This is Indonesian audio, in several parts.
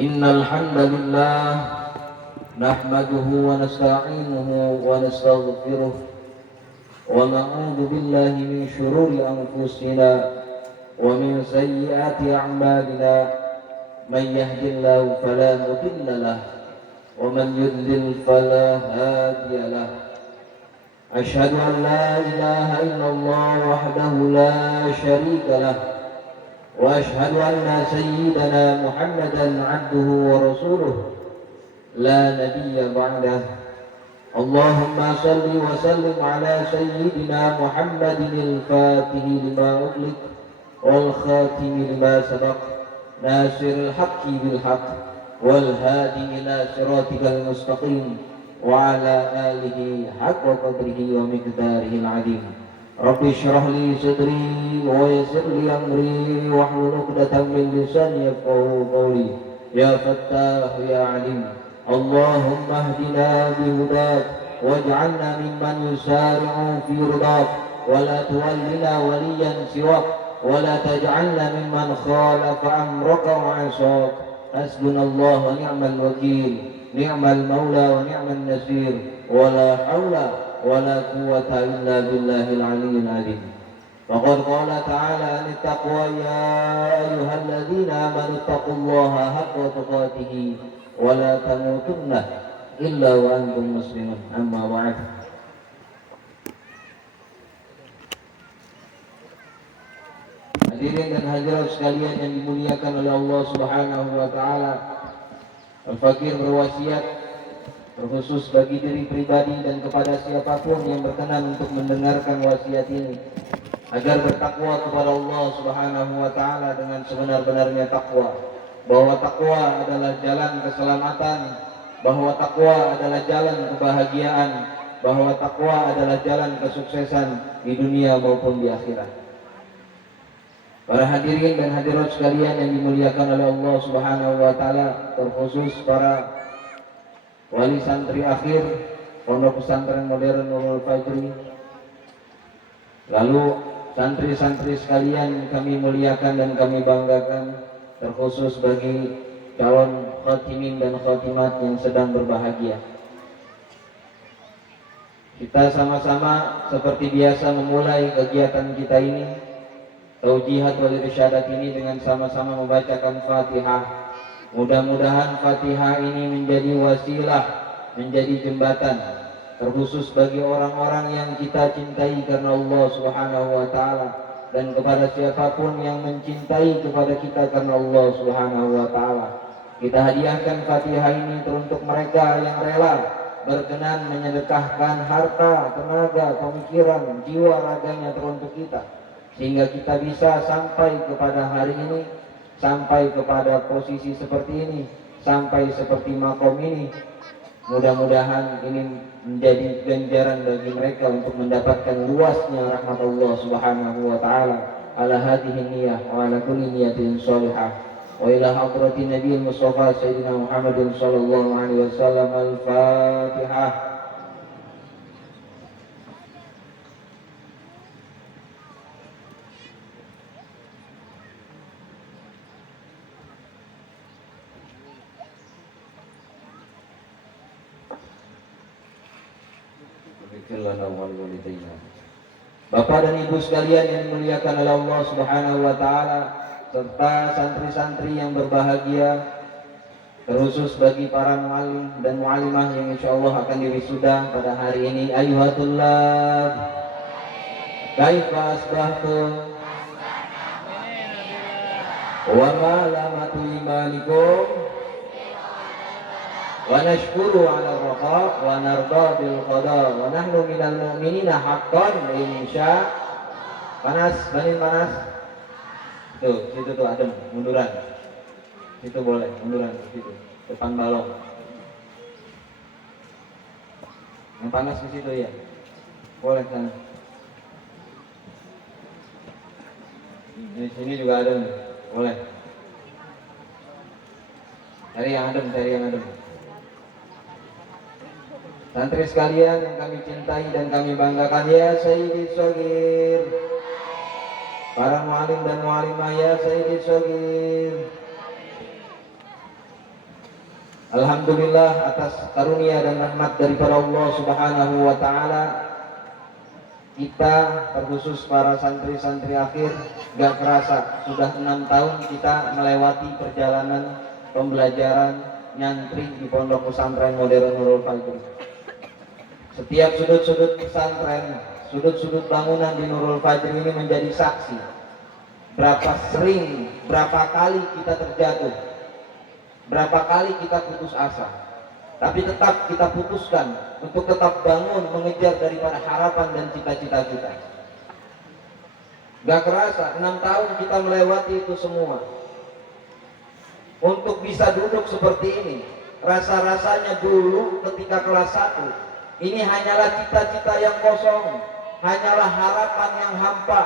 إن الحمد لله نحمده ونستعينه ونستغفره ونعوذ بالله من شرور أنفسنا ومن سيئات أعمالنا من يهد الله فلا مضل له ومن يضلل فلا هادي له أشهد أن لا إله إلا الله وحده لا شريك له وأشهد أن سيدنا محمدا عبده ورسوله لا نبي بعده اللهم صل وسلم على سيدنا محمد الفاتح لما أغلق والخاتم لما سبق ناصر الحق بالحق والهادي إلى صراطك المستقيم وعلى آله حق قدره ومقداره العظيم رب اشرح لي صدري ويسر لي أمري واحلل عقدة من لساني يفقهوا قولي يا فتاح يا عليم اللهم اهدنا بهداك واجعلنا ممن يسارع في رضاك ولا تولنا وليا سواك ولا تجعلنا ممن خالف أمرك وعصاك حسبنا الله ونعم الوكيل نعم المولى ونعم النصير ولا حول ولا قوة إلا بالله العلي العظيم وقد قال تعالى عن التقوى يا أيها الذين آمنوا اتقوا الله حق تقاته ولا تموتن إلا وأنتم مسلمون أما بعد. Hadirin dan hadirat sekalian yang dimuliakan oleh Allah Subhanahu wa taala. Al-Fakir berwasiat terkhusus bagi diri pribadi dan kepada siapapun yang berkenan untuk mendengarkan wasiat ini agar bertakwa kepada Allah Subhanahu wa taala dengan sebenar-benarnya takwa, bahwa takwa adalah jalan keselamatan, bahwa takwa adalah jalan kebahagiaan, bahwa takwa adalah jalan kesuksesan di dunia maupun di akhirat. Para hadirin dan hadirat sekalian yang dimuliakan oleh Allah Subhanahu wa taala, terkhusus para wali santri akhir Pondok Pesantren Modern Nurul Fajri, lalu santri-santri sekalian kami muliakan dan kami banggakan, terkhusus bagi calon khatimin dan khatimat yang sedang berbahagia. Kita sama-sama seperti biasa memulai kegiatan kita ini, taujihat wal irsyadat ini, dengan sama-sama membacakan Fatihah. Mudah-mudahan Fatihah ini menjadi wasilah, menjadi jembatan terkhusus bagi orang-orang yang kita cintai karena Allah Subhanahu wa taala, dan kepada siapapun yang mencintai kepada kita karena Allah Subhanahu wa taala. Kita hadiahkan Fatihah ini teruntuk mereka yang rela berkenan menyedekahkan harta, tenaga, pemikiran, jiwa raganya teruntuk kita, sehingga kita bisa sampai kepada hari ini, sampai kepada posisi seperti ini, sampai seperti makom ini. Mudah-mudahan ini menjadi ganjaran bagi mereka untuk mendapatkan luasnya rahmat Allah Subhanahu wa taala ala hadhihi niyyah wa ala kulli niyatin shalihah wa ila hadratin nabiyil mustafa sayyidina Muhammadin sallallahu alaihi wasallam. Al-Fatihah. Bapak dan Ibu sekalian yang dimuliakan oleh Allah Subhanahu wa taala, serta santri-santri yang berbahagia, terkhusus bagi para muallim dan muallimah yang insyaallah akan diwisuda pada hari ini. Ayyuhatullah, kaifa asbahtum wa ma lamatu imanikum wa nashkuru ala raqa wa narda bil qada wa nahnu minal mu'minina haqqan insya. Panas, banin panas. Tuh, situ tuh adem, munduran. Situ boleh, munduran situ. Depan balong. Yang panas di situ ya. Boleh sana. Di sini juga adem. Boleh. Cari yang adem, cari yang adem. Santri sekalian yang kami cintai dan kami banggakan, ya Sayyidi Shogir, para mualim dan mualimah, ya Sayyidi Shogir, Alhamdulillah atas karunia dan rahmat daripada Allah Subhanahu wa taala, kita terkhusus para santri-santri akhir gak kerasa sudah 6 tahun kita melewati perjalanan pembelajaran nyantri di Pondok Pesantren Modern Nurul Fajri. Setiap sudut-sudut pesantren, sudut-sudut bangunan di Nurul Fajri ini menjadi saksi berapa sering, berapa kali kita terjatuh, berapa kali kita putus asa, tapi tetap kita putuskan untuk tetap bangun mengejar daripada harapan dan cita-cita kita. Gak kerasa 6 tahun kita melewati itu semua. Untuk bisa duduk seperti ini, rasa-rasanya dulu ketika kelas 1 ini hanyalah cita-cita yang kosong, hanyalah harapan yang hampa.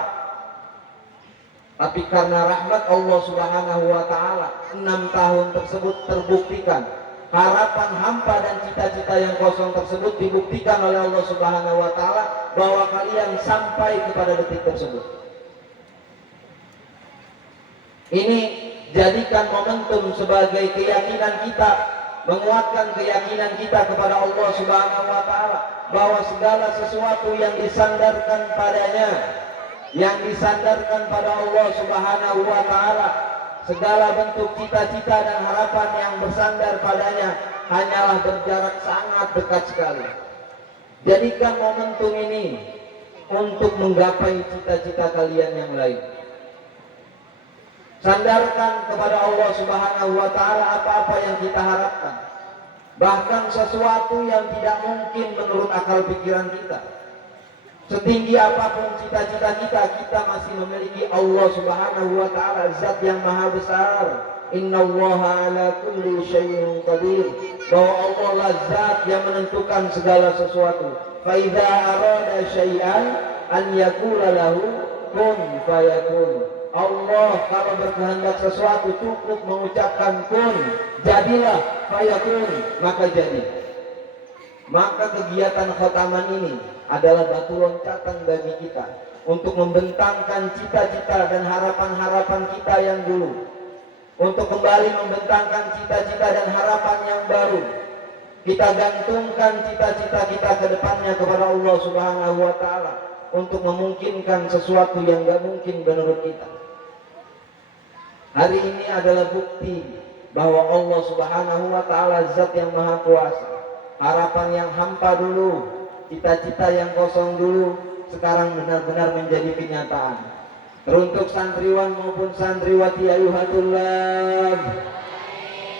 Tapi karena rahmat Allah Subhanahu wa taala, 6 tahun tersebut terbuktikan. Harapan hampa dan cita-cita yang kosong tersebut dibuktikan oleh Allah Subhanahu wa taala bahwa kalian sampai kepada detik tersebut. Ini jadikan momentum sebagai keyakinan kita, menguatkan keyakinan kita kepada Allah Subhanahu wa taala bahwa segala sesuatu yang disandarkan padanya, yang disandarkan pada Allah Subhanahu wa taala, segala bentuk cita-cita dan harapan yang bersandar padanya hanyalah berjarak sangat dekat sekali. Jadikan momentum ini untuk menggapai cita-cita kalian yang lain. Sandarkan kepada Allah Subhanahu wa taala apa-apa yang kita harapkan. Bahkan sesuatu yang tidak mungkin menurut akal pikiran kita. Setinggi apapun cita-cita kita, kita masih memiliki Allah Subhanahu wa taala, zat yang maha besar. Innallaha ala kulli syai'in qadir. Bahwa Allah lah zat yang menentukan segala sesuatu. Fa idza arada syai'an an yaqula lahu kun fayakun. Allah kalau berkehendak sesuatu cukup mengucapkan kun, jadilah, fayakun, maka jadi. Maka kegiatan khataman ini adalah batu loncatan bagi kita untuk membentangkan cita-cita dan harapan-harapan kita yang dulu, untuk kembali membentangkan cita-cita dan harapan yang baru. Kita gantungkan cita-cita kita ke depannya kepada Allah Subhanahu wa taala untuk memungkinkan sesuatu yang gak mungkin menurut kita. Hari ini adalah bukti bahwa Allah Subhanahu wa taala zat yang maha kuasa. Harapan yang hampa dulu, cita-cita yang kosong dulu, sekarang benar-benar menjadi kenyataan. Teruntuk santriwan maupun santriwati ayuhatullah,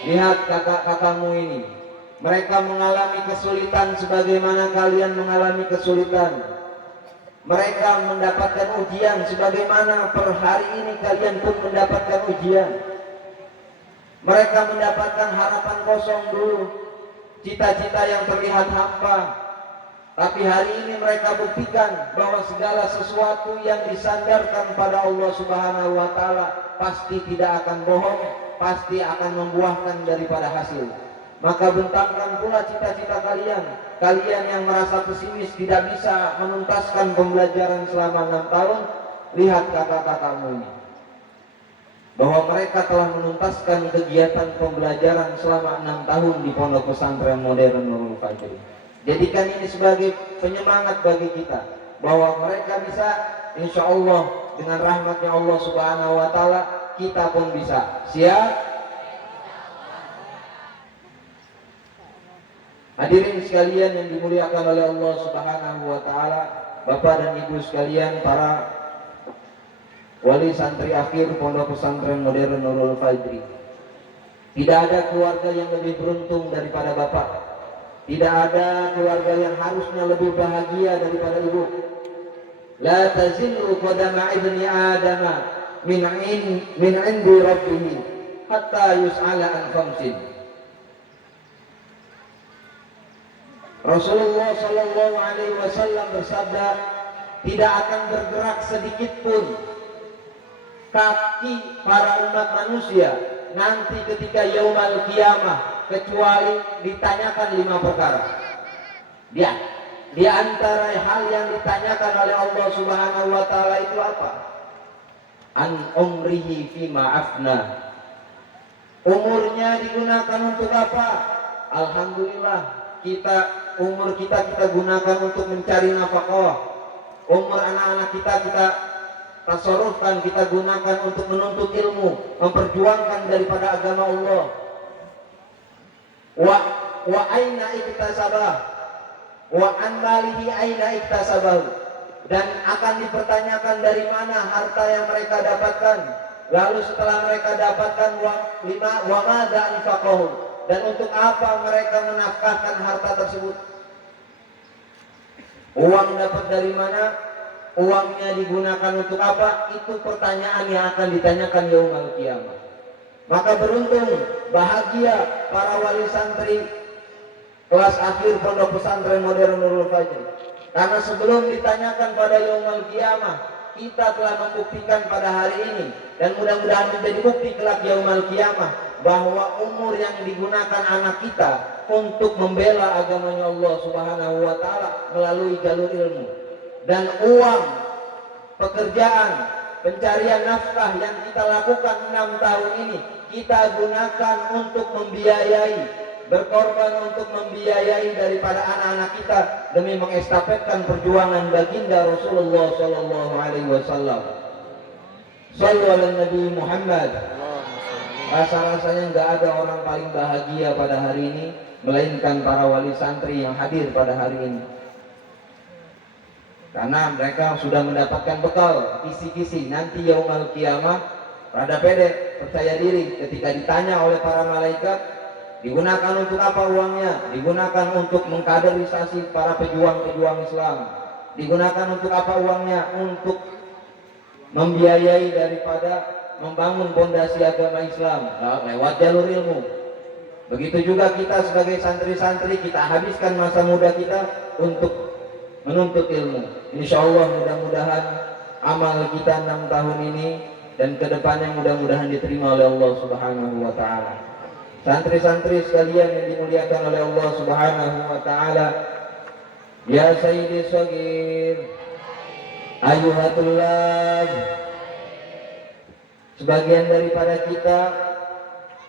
lihat kakak-kakakmu ini, mereka mengalami kesulitan sebagaimana kalian mengalami kesulitan. Mereka mendapatkan ujian sebagaimana per hari ini kalian pun mendapatkan ujian. Mereka mendapatkan harapan kosong dulu, cita-cita yang terlihat hampa. Tapi hari ini mereka buktikan bahwa segala sesuatu yang disandarkan pada Allah Subhanahu wa taala pasti tidak akan bohong, pasti akan membuahkan daripada hasil. Maka bentangkan pula cita-cita kalian. Kalian yang merasa pesimis tidak bisa menuntaskan pembelajaran selama 6 tahun, lihat kakak-kakakmu ini, bahwa mereka telah menuntaskan kegiatan pembelajaran selama 6 tahun di Pondok Pesantren Modern Nurul Fajri. Jadikan ini sebagai penyemangat bagi kita, bahwa mereka bisa, insya Allah dengan rahmatnya Allah Subhanahu wa taala, kita pun bisa. Siap? Hadirin sekalian yang dimuliakan oleh Allah Subhanahu wa taala, Bapak dan Ibu sekalian, para wali santri akhir Pondok Pesantren Modern Nurul Fajri. Tidak ada keluarga yang lebih beruntung daripada Bapak. Tidak ada keluarga yang harusnya lebih bahagia daripada Ibu. La tazillu qadama ibni Adama min indi rabbih hatta yus'ala an khamsin. Rasulullah Shallallahu Alaihi Wasallam bersabda, tidak akan bergerak sedikit pun kaki para umat manusia nanti ketika yaumul qiyamah kecuali ditanyakan 5 perkara. Di antara hal yang ditanyakan oleh Allah Subhanahu wa taala itu apa? An umrihi fima afna. Umurnya digunakan untuk apa? alhamdulillah umur kita gunakan untuk mencari nafkah. Umur anak-anak kita tasarrufkan, kita gunakan untuk menuntut ilmu, memperjuangkan daripada agama Allah. Wa aina iktasabah wa an malihi aina iktasabahu, dan akan dipertanyakan dari mana harta yang mereka dapatkan. Lalu setelah mereka dapatkan wa madza anfaqahu, dan untuk apa mereka menafkahkan harta tersebut. Uang dapat dari mana, uangnya digunakan untuk apa, itu pertanyaan yang akan ditanyakan yaumul qiyamah. Maka beruntung, bahagia para wali santri kelas akhir Pondok Pesantren Modern Nurul Fajri, karena sebelum ditanyakan pada yaumul qiyamah, kita telah membuktikan pada hari ini, dan mudah-mudahan menjadi bukti kelak yaumul qiyamah, bahwa umur yang digunakan anak kita untuk membela agamanya Allah Subhanahu wa taala melalui jalur ilmu, dan uang pekerjaan pencarian nafkah yang kita lakukan 6 tahun ini kita gunakan untuk membiayai, berkorban untuk membiayai daripada anak-anak kita demi mengestafetkan perjuangan baginda Rasulullah sallallahu alaihi wasallam. Shallu ala Nabi Muhammad. Rasa-rasanya nggak ada orang paling bahagia pada hari ini melainkan para wali santri yang hadir pada hari ini, karena mereka sudah mendapatkan bekal kisi-kisi. Nanti yaumul qiyamah rada pede, percaya diri ketika ditanya oleh para malaikat, digunakan untuk apa uangnya? Digunakan untuk mengkaderisasi para pejuang-pejuang Islam. Digunakan untuk apa uangnya? Untuk membiayai daripada membangun pondasi agama Islam lewat jalur ilmu. Begitu juga kita sebagai santri-santri, kita habiskan masa muda kita untuk menuntut ilmu. Insya Allah mudah-mudahan amal kita 6 tahun ini dan kedepannya mudah-mudahan diterima oleh Allah Subhanahu wa taala. Santri-santri sekalian yang dimuliakan oleh Allah Subhanahu wa taala, ya sayyidi shagir, ayuhatullah, sebagian daripada kita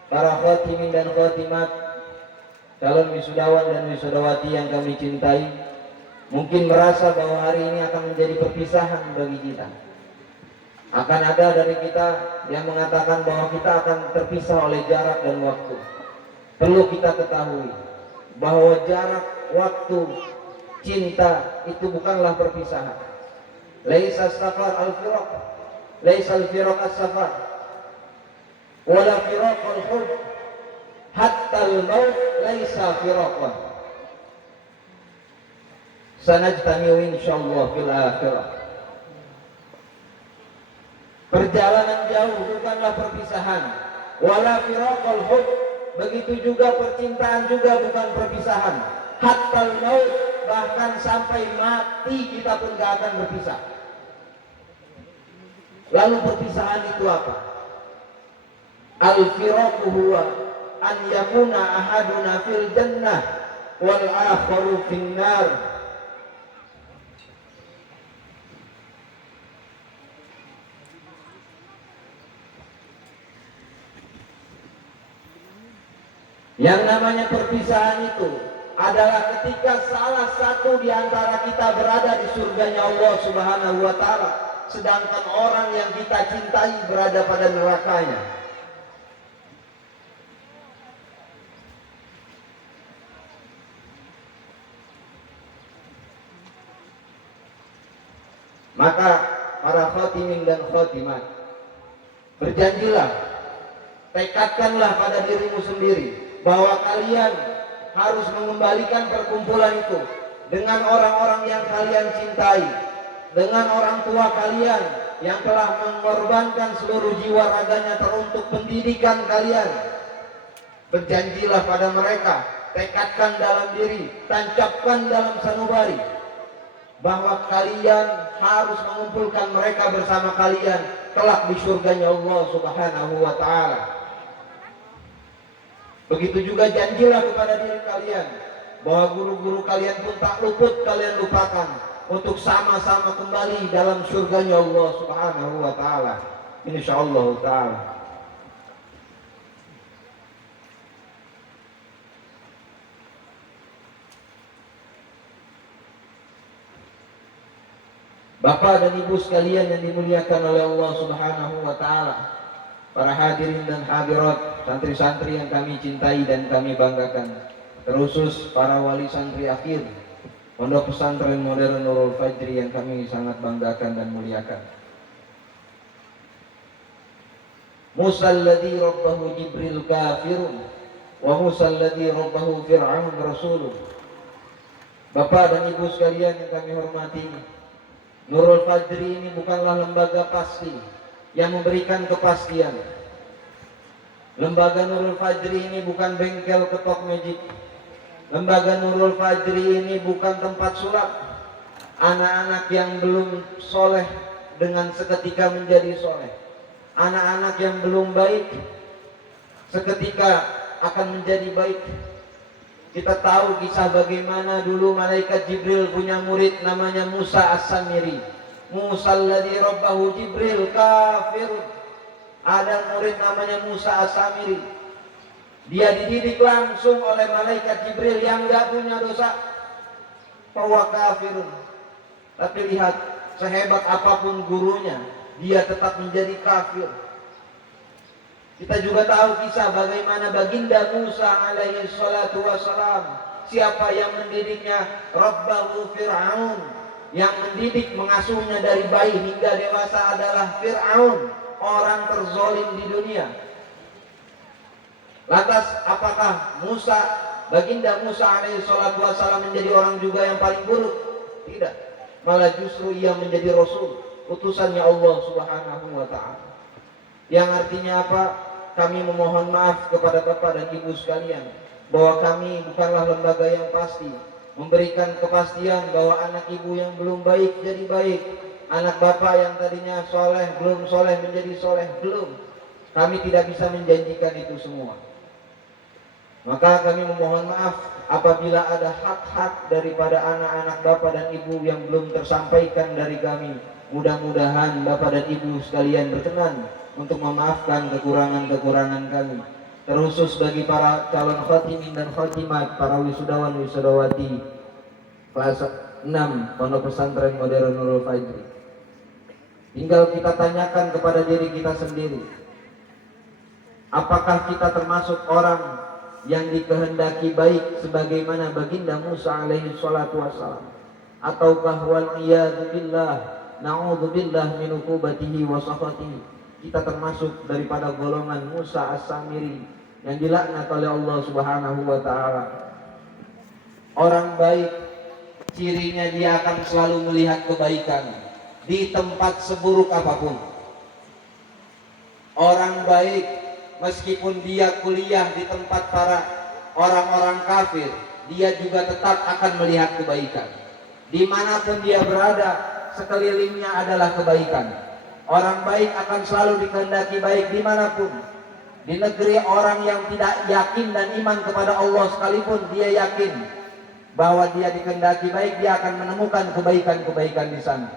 para khatimin dan khatimat, calon wisudawan dan wisudawati yang kami cintai, mungkin merasa bahwa hari ini akan menjadi perpisahan bagi kita. Akan ada dari kita yang mengatakan bahwa kita akan terpisah oleh jarak dan waktu. Perlu kita ketahui bahwa jarak, waktu, cinta itu bukanlah perpisahan. Laisa safar al-firaq, laisa al-firaq as-safar, wala firaq al-hub, hatta al-maut laisa firaqan. Sanajtamiu insyaallah fil akhirah. Perjalanan jauh bukanlah perpisahan. Wala firaqal hub, begitu juga percintaan juga bukan perpisahan. Hatta al-maut, bahkan sampai mati kita pun gak akan berpisah. Lalu perpisahan itu apa? Al-firaqu huwa an yakuna ahaduna fil jannah wal akharu fin nar. Yang namanya perpisahan itu adalah ketika salah satu di antara kita berada di surganya Allah Subhanahu wa taala, sedangkan orang yang kita cintai berada pada nerakanya. Maka para khatimin dan khatimat, berjanjilah, tekadkanlah pada dirimu sendiri bahwa kalian harus mengembalikan perkumpulan itu dengan orang-orang yang kalian cintai, dengan orang tua kalian yang telah mengorbankan seluruh jiwa raganya teruntuk pendidikan kalian. Berjanjilah pada mereka, tekadkan dalam diri, tancapkan dalam sanubari bahwa kalian harus mengumpulkan mereka bersama kalian kelak di surganya Allah Subhanahu wa taala. Begitu juga janjilah kepada diri kalian bahwa guru-guru kalian pun tak luput kalian lupakan untuk sama-sama kembali dalam surganya Allah Subhanahu wa taala. Insyaallah taala. Bapak dan Ibu sekalian yang dimuliakan oleh Allah Subhanahu wa taala, para hadirin dan hadirat, santri-santri yang kami cintai dan kami banggakan, terkhusus para wali santri akhir Pondok Pesantren Modern Nurul Fajri yang kami sangat banggakan dan muliakan. Musa alladhi rabbahu Jibril kafirun wa Musa alladhi rabbahu Fir'aun rasulun. Bapak dan Ibu sekalian yang kami hormati, Nurul Fajri ini bukanlah lembaga pasti yang memberikan kepastian. Lembaga Nurul Fajri ini bukan bengkel ketok magic. Lembaga Nurul Fajri ini bukan tempat sulap. Anak-anak yang belum soleh dengan seketika menjadi soleh. Anak-anak yang belum baik seketika akan menjadi baik. Kita tahu kisah bagaimana dulu malaikat Jibril punya murid namanya Musa As-Samiri. Musa alladhi rabbahu Jibril kafirun. Ada murid namanya Musa As-Samiri. Dia dididik langsung oleh malaikat Jibril yang gak punya dosa. Bahwa kafirun. Tapi lihat, sehebat apapun gurunya, dia tetap menjadi kafir. Kita juga tahu kisah bagaimana baginda Musa alaihi salatu wassalam. Siapa yang mendidiknya? Rabbahu Fir'aun. Yang mendidik, mengasuhnya dari bayi hingga dewasa adalah Fir'aun, orang terzalim di dunia. Lantas apakah baginda Musa alaihi salatu wassalam menjadi orang juga yang paling buruk? Tidak. Malah justru ia menjadi Rasul, utusannya Allah Subhanahu wa ta'ala. Yang artinya apa? Kami memohon maaf kepada Bapak dan Ibu sekalian bahwa kami bukanlah lembaga yang pasti memberikan kepastian bahwa anak ibu yang belum baik jadi baik, anak bapak yang tadinya soleh belum soleh menjadi soleh, belum. Kami tidak bisa menjanjikan itu semua. Maka kami memohon maaf apabila ada hak-hak daripada anak-anak bapak dan ibu yang belum tersampaikan dari kami. Mudah-mudahan Bapak dan Ibu sekalian berkenan untuk memaafkan kekurangan-kekurangan kami. Terkhusus bagi para calon khatimin dan khatimat, para wisudawan wisudawati kelas 6 Pondok Pesantren Modern Nurul Fajri. Tinggal kita tanyakan kepada diri kita sendiri, apakah kita termasuk orang yang dikehendaki baik sebagaimana baginda Musa alaihi salatu wassalam, ataukah wal iyadu billah na'udzubillah min uqubatihi wa sakhatihi, kita termasuk daripada golongan Musa As-Samiri yang dilaknat oleh Allah Subhanahu wa ta'ala. Orang baik cirinya dia akan selalu melihat kebaikan di tempat seburuk apapun. Orang baik meskipun dia kuliah di tempat para orang-orang kafir, dia juga tetap akan melihat kebaikan. Dimanapun dia berada, sekelilingnya adalah kebaikan. Orang baik akan selalu dikehendaki baik dimanapun. Di negeri orang yang tidak yakin dan iman kepada Allah sekalipun, dia yakin bahwa dia dikehendaki baik, dia akan menemukan kebaikan-kebaikan di sana.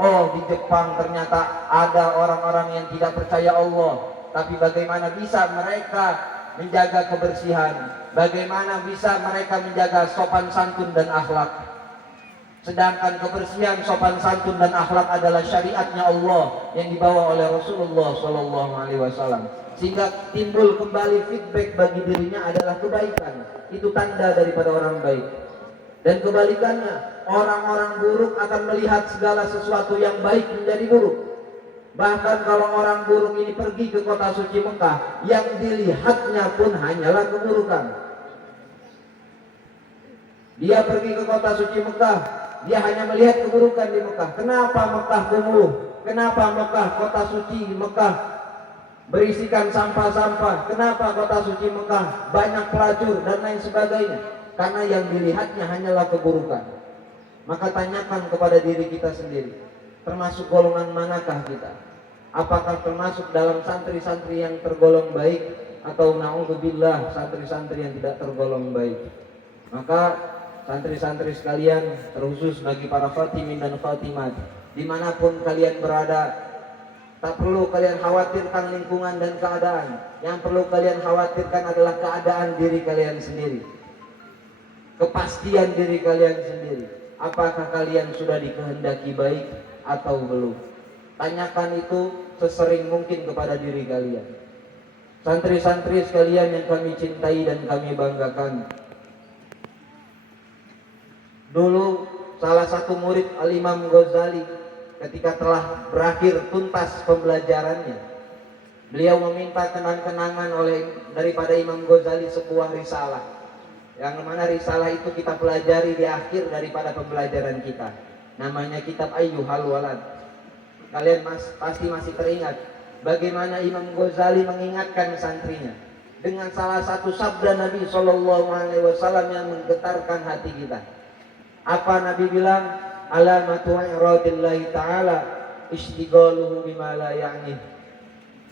Oh, di Jepang ternyata ada orang-orang yang tidak percaya Allah, tapi bagaimana bisa mereka menjaga kebersihan? Bagaimana bisa mereka menjaga sopan santun dan akhlak? Sedangkan kebersihan, sopan santun dan akhlak adalah syariatnya Allah yang dibawa oleh Rasulullah SAW. Sehingga timbul kembali feedback bagi dirinya adalah kebaikan. Itu tanda daripada orang baik. Dan kebalikannya, orang-orang buruk akan melihat segala sesuatu yang baik menjadi buruk. Bahkan kalau orang buruk ini pergi ke kota suci Mekah, yang dilihatnya pun hanyalah keburukan. Dia pergi ke kota suci Mekah, dia hanya melihat keburukan di Mekah. Kenapa Mekah kumuh? Kenapa Mekah, kota suci Mekah, berisikan sampah-sampah? Kenapa kota suci Mekah banyak pelacur dan lain sebagainya? Karena yang dilihatnya hanyalah keburukan. Maka tanyakan kepada diri kita sendiri, termasuk golongan manakah kita? Apakah termasuk dalam santri-santri yang tergolong baik, atau na'udzubillah santri-santri yang tidak tergolong baik? Maka santri-santri sekalian, terkhusus bagi para khatimin dan khatimat, dimanapun kalian berada, tak perlu kalian khawatirkan lingkungan dan keadaan. Yang perlu kalian khawatirkan adalah keadaan diri kalian sendiri, kepastian diri kalian sendiri. Apakah kalian sudah dikehendaki baik? atau belum? Tanyakan itu sesering mungkin kepada diri kalian. Santri-santri sekalian yang kami cintai dan kami banggakan, dulu salah satu murid Al-Imam Ghazali ketika telah berakhir tuntas pembelajarannya, beliau meminta kenang-kenangan daripada Imam Ghazali sebuah risalah, yang mana risalah itu kita pelajari di akhir daripada pembelajaran kita. Namanya kitab Ayyuhal Walad. Kalian pasti masih teringat bagaimana Imam Ghazali mengingatkan santrinya dengan salah satu sabda Nabi SAW yang menggetarkan hati kita. Apa Nabi bilang? Alamatu i'radillahi ta'ala istighaluhu bima la ya'ni.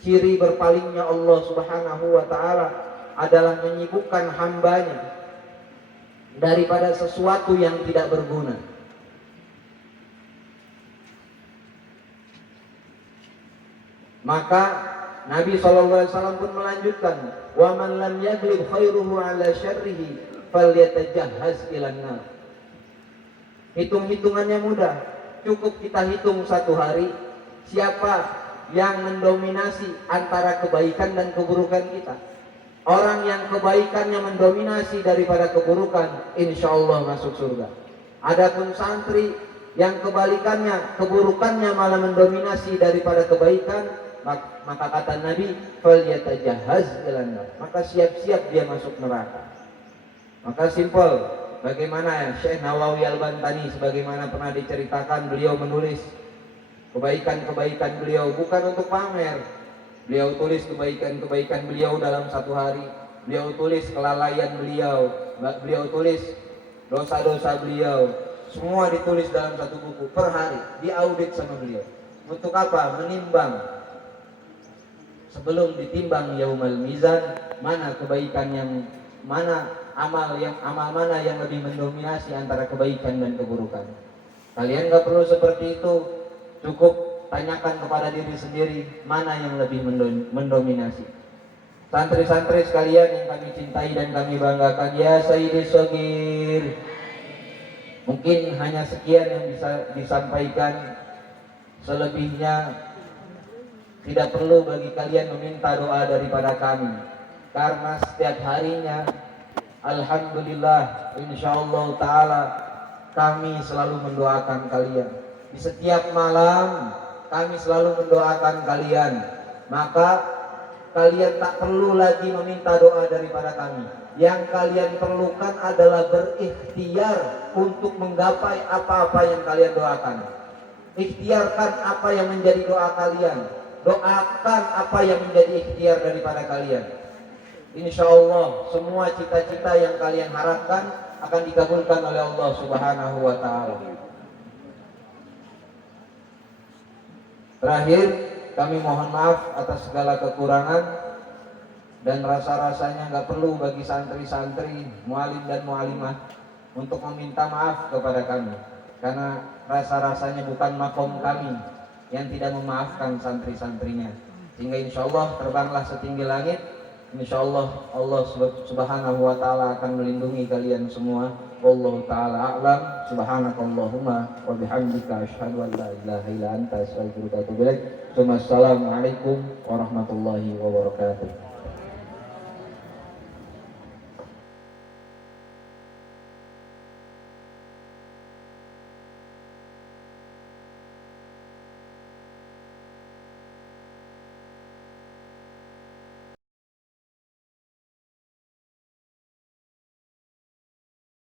Ciri berpalingnya Allah Subhanahu wa ta'ala adalah menyibukkan hambanya daripada sesuatu yang tidak berguna. Maka Nabi SAW pun melanjutkan, wa man lam yaglib khairuhu ala syarrihi falyatajahhaz ilan nar. Hitung-hitungannya mudah, cukup kita hitung satu hari siapa yang mendominasi antara kebaikan dan keburukan kita. Orang yang kebaikannya mendominasi daripada keburukan, insya Allah masuk surga. Adapun santri yang kebalikannya, keburukannya malah mendominasi daripada kebaikan, maka kata Nabi, falyatajahhaz ilan nar, maka siap-siap dia masuk neraka. Maka simpel, bagaimana Syekh Nawawi Al-Bantani sebagaimana pernah diceritakan, beliau menulis kebaikan-kebaikan beliau bukan untuk pamer. Beliau tulis kebaikan-kebaikan beliau dalam satu hari, beliau tulis kelalaian beliau, beliau tulis dosa-dosa beliau, semua ditulis dalam satu buku per hari, diaudit sama beliau. Untuk apa? Menimbang. Sebelum ditimbang yaumal mizan, mana kebaikan yang mana, amal mana yang lebih mendominasi antara kebaikan dan keburukan. Kalian gak perlu seperti itu, cukup tanyakan kepada diri sendiri mana yang lebih mendominasi. Santri-santri sekalian yang kami cintai dan kami banggakan, ya Sayyidi Shogir, mungkin hanya sekian yang bisa disampaikan. Selebihnya tidak perlu bagi kalian meminta doa daripada kami, karena setiap harinya alhamdulillah insyaallah ta'ala kami selalu mendoakan kalian. Di setiap malam kami selalu mendoakan kalian. Maka kalian tak perlu lagi meminta doa daripada kami. Yang kalian perlukan adalah berikhtiar untuk menggapai apa-apa yang kalian doakan. Ikhtiarkan apa yang menjadi doa kalian, doakan apa yang menjadi ikhtiar daripada kalian. Insya Allah semua cita-cita yang kalian harapkan akan dikabulkan oleh Allah Subhanahu wa ta'ala. Terakhir, kami mohon maaf atas segala kekurangan, dan rasa-rasanya nggak perlu bagi santri-santri, mualim dan mualimah untuk meminta maaf kepada kami, karena rasa-rasanya bukan makom kami yang tidak memaafkan santri-santrinya. Sehingga insya Allah terbanglah setinggi langit. Insya Allah Allah Subhanahu wa ta'ala akan melindungi kalian semua. Wallahu ta'ala a'lam. Subhanakallahumma wa bihamdika asyhadu an la ilaha illa anta astaghfiruka wa atubu ilaik. Assalamualaikum warahmatullahi wabarakatuh.